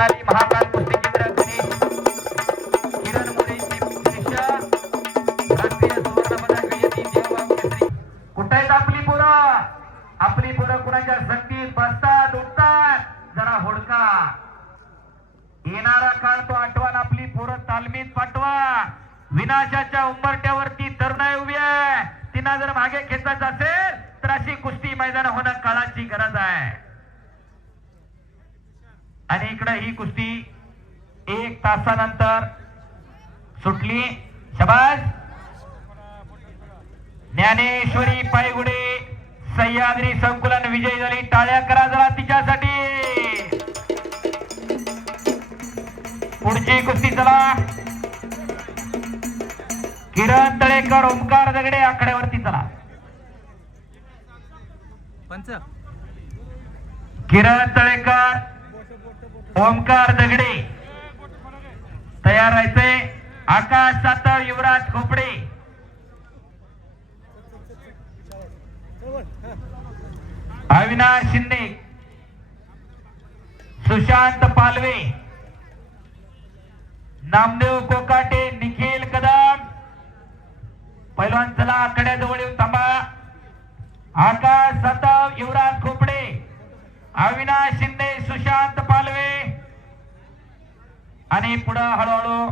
सोनाली महाकाल कुस्ती केंद्र किरण मुलेंची शिष्य राष्ट्रीय सुवर्ण विजेती देवबाग केसरी. कुठे आहेत आपली पोरं आपली पोरं कुणाच्या संगतीत बसतात उठतात? जरा होडका. येणारा काळ तो आठवण आपली पोरं तालमीत पाठवा. विनाशाच्या उंबरट्यावरती तरुणाई उभी आहे. तिना जर मागे खेचायचं असेल तर अशी कुस्ती मैदान होणं काळाची गरज आहे. इकडे ही कुस्ती एक तासानंतर सुटली. शबाज ज्ञानेश्वरी पायगुडे सह्याद्री संकुलन विजयी झाली टाळ्या करा जरा तिच्यासाठी. पुढची कुस्ती चला. किरण तळेकर ओंकार दगडे आकड्यावरती चला. पंच. किरण तळेकर ओंकार दगडे. तयार राहायचे आकाश सातव युवराज खोपडे. अविनाश शिंदे. सुशांत पालवे. नामदेव कोकाटे निखिल कदम. पैलवान चला आकड्याजवळ येऊन थांबा. आकाश सतव युवराज खोपडे. अविनाश शिंदे सुशांत पालवे. आणि पुढं हळूहळू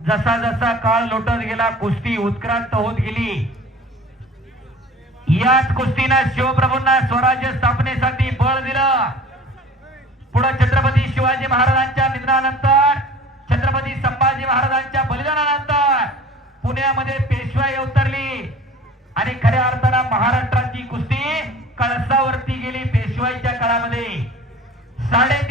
जसा जसा काळ लोटत गेला कुस्ती उत्क्रांत होत गेली. याच कुस्तीनं शिवप्रभूंना स्वराज्य स्थापनेसाठी बळ दिलं. पुढे छत्रपती शिवाजी महाराजांच्या निधनानंतर छत्रपती संभाजी महाराजांच्या बलिदानानंतर पुण्यामध्ये पेशवाई अवतरली आणि खऱ्या अर्थानं महाराष्ट्राची कुस्ती कळसावरती गेली पेशवाईच्या काळामध्ये. साडे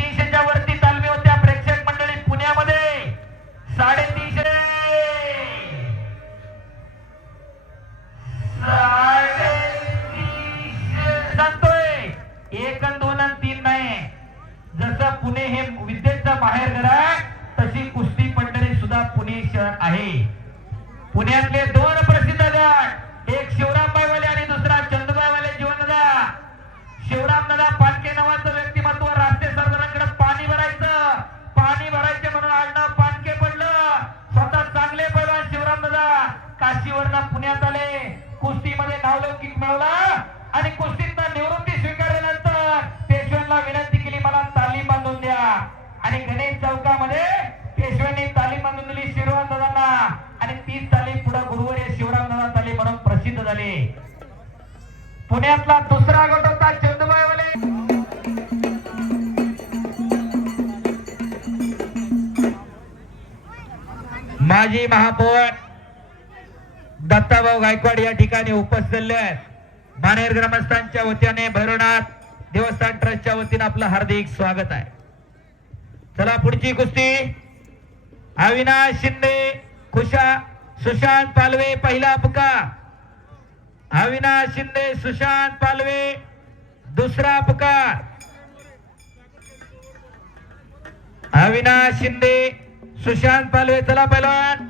पुण्यातले दोन प्रसिद्ध गट एक शिवरामबाईवाले आणि दुसरा चंदुबाईवाले जीवनदा शिवरामदादा पानके नावाचं व्यक्तिमत्व राष्ट्रीय सरदारांकडे पाणी भरायचं. पाणी भरायचे म्हणून आडनाव पानके पडलं. स्वतः चांगले पैलवान शिवरामदादा काशीवरनं पुण्यात आले. कुस्तीमध्ये नावलौकिक मिळवला आणि कुस्तीतनं निवृत्ती स्वीकारल्यानंतर पेशव्यांना विनंती केली मला तालीम बांधून द्या. आणि गणेश चौकामध्ये पेशव्यांनी तालीम बांधून दिली झाला आणि तीच ताली पुढे गुरुवारी शिवरामदादा ताली म्हणून प्रसिद्ध झाले. पुण्यातला दुसरा गट होता चंदुबाईवाले. माजी महापौर दत्ताभाऊ गायकवाड या ठिकाणी उपस्थित झाले आहेत. मानेर ग्रामस्थांच्या वतीने भैरवनाथ देवस्थान ट्रस्टच्या वतीने आपलं हार्दिक स्वागत आहे. चला पुढची कुस्ती. अविनाश शिंदे. खुशा सुशांत पालवे पहिला पुकार अविनाश शिंदे सुशांत पालवे दुसरा पुकार अविनाश शिंदे सुशांत पालवे चला पहिलवान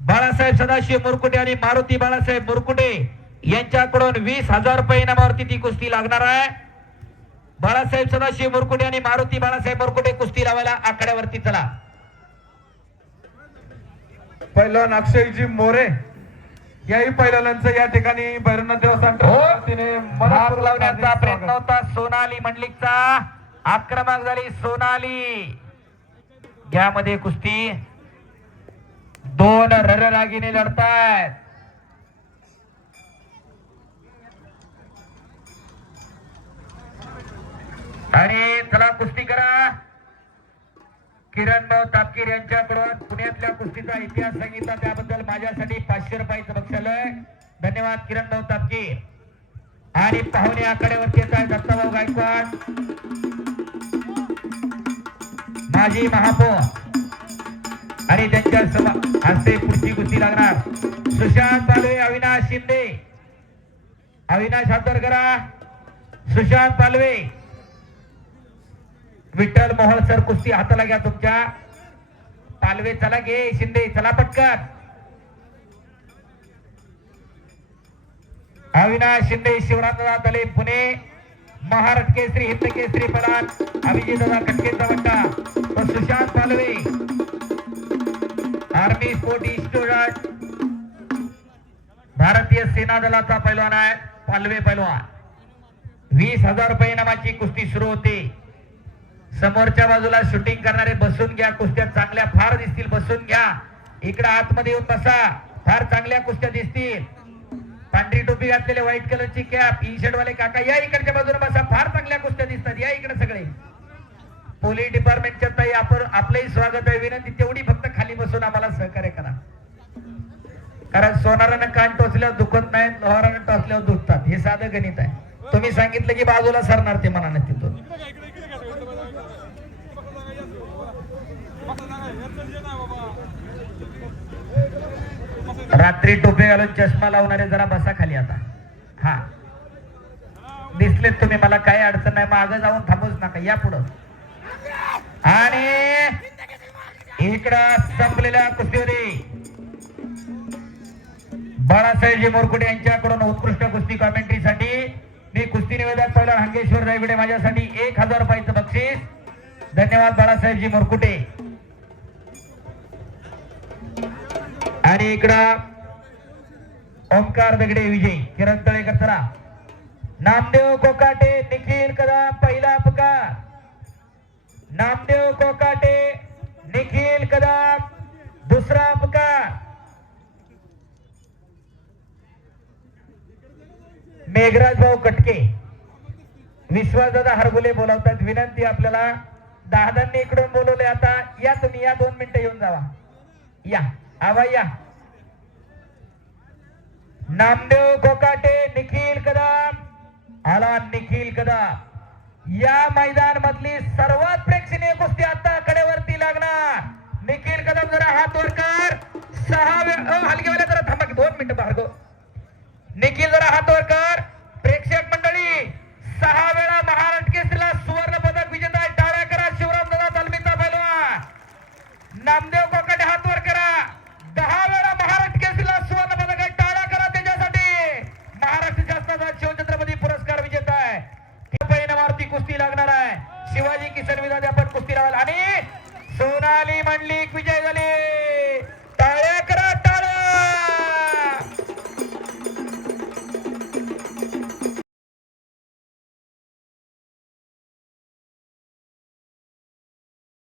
बाळासाहेब सदाशिव मुरकुटे आणि मारुती बाळासाहेब मुरकुटे यांच्याकडून वीस हजार रुपये इनामावरती ती कुस्ती लागणार आहे. बाळासाहेब सदाशिव मुरकुटे आणि मारुती बाळासाहेब मुरकुटे कुस्ती लावायला आकड्यावरती चला. पहिलं अक्षयजी मोरे. याही पहिल्यांचं या ठिकाणी भैरवनाथ देवस्थान हो. तिने भाग लावण्याचा प्रयत्न होता. सोनाली मंडलिकचा आक्रमक झाली. सोनाली. यामध्ये कुस्ती. दोन रररागिने लढतायत. आणि चला कुस्ती करा. किरणराव तापकीर यांच्याकडून पुण्यातल्या कुस्तीचा इतिहास सांगितला. त्याबद्दल माझ्यासाठी पाचशे रुपयाचं बक्षालय धन्यवाद किरणराव तापकीर. आणि पाहुणे आकड्यावरती येत आहे दत्ताभाऊ गायकवाड. माजी महापौर. आणि त्यांच्या सभा हस्ते पुढची कुस्ती लागणार. सुशांत पालवे अविनाश शिंदे. अविनाश हातर करा सुशांत पालवे विठ्ठल मोहन सर कुस्ती हाताला घ्या तुमच्या. पालवे चला घे शिंदे चला पटकन. अविनाश शिंदे शिवराजदादा दले पुणे. महाराष्ट्र केसरी हिंद केसरी प्रधान अभिजित दादा कटकेचा वट्टा पालवे. Army sport student. भारतीय सेना दलाचा पैलवान आहे पालवे पैलवान. वीस हजार रुपये इनामाची कुस्ती सुरू होते. समोरच्या बाजूला शूटिंग करणारे बसून घ्या. कुस्त्या चांगल्या फार दिसतील बसून घ्या. इकडे आतमध्ये येऊन बसा. फार चांगल्या कुस्त्या दिसतील. पांढरी टोपी घातलेले व्हाईट कलरची कॅप टी शर्ट वाले काका या इकडच्या बाजूला बसा. फार चांगल्या कुस्त्या दिसतात. या इकडे सगळे. पोलीस डिपार्टमेंटच्या ताई आपण आपलंही स्वागत आहे. विनंती तेवढी फक्त खाली बसून आम्हाला सहकार्य करा. कारण सोनारानं कान टोचल्यावर दुखत नाही लोहारानं टोचल्यावर दुखतात. हे साधं गणित आहे. तुम्ही सांगितलं की बाजूला सरणार ते मनाने तिथून. रात्री टोपे घालून चष्मा लावणारे जरा बसा खाली आता. हा. दिसलेत तुम्ही मला काही अडचण नाही. मागं जाऊन थांबूच नका. या पुढं. आणि इकडं संपलेल्या कुस्तीमध्ये बाळासाहेबजी मोरकुटे यांच्याकडून उत्कृष्ट कुस्ती कॉमेंट्रीसाठी मी कुस्ती निवेदक पहिला हंगेश्वर रायगडे माझ्यासाठी एक हजार रुपयाचं बक्षीस. धन्यवाद बाळासाहेबजी मोरकुटे. आणि इकडं ओंकार दगडे विजय किरण तळेकर नामदेव कोकाटे निखिल कदम पहिला अपकार नामदेव कोकाटे निखिल कदम दुसरा अपकार मेघराज भाऊ कटके विश्वासदादा हरगुले बोलावतात. विनंती आपल्याला दादांनी इकडून बोलवले. आता या तुम्ही या दोन मिनिटं येऊन जावा. या आवा या. नामदेव गोकाटे निखिल कदम. आला निखिल कदम. या मैदान मधली सर्वात प्रेक्षणीय कुस्ती आता कडेवरती लागणार. निखिल कदम जरा हात वर कर. सहा वेळ हलके वेळा जरा थांबा की दोन बाहेर गो. निखिल जरा हात वर कर. प्रेक्षक मंडळी सहा वेळा महाराष्ट्र केसरीला सुवर्ण पदक विजेता टाळ्या करा. शिवराम दादा तालमीचा पहिला नामदेव कुस्ती लागणार आहे. शिवाजी किसन विरोधात आपण कुस्ती लावाल. आणि सोनाली मंडलिक विजय झाली.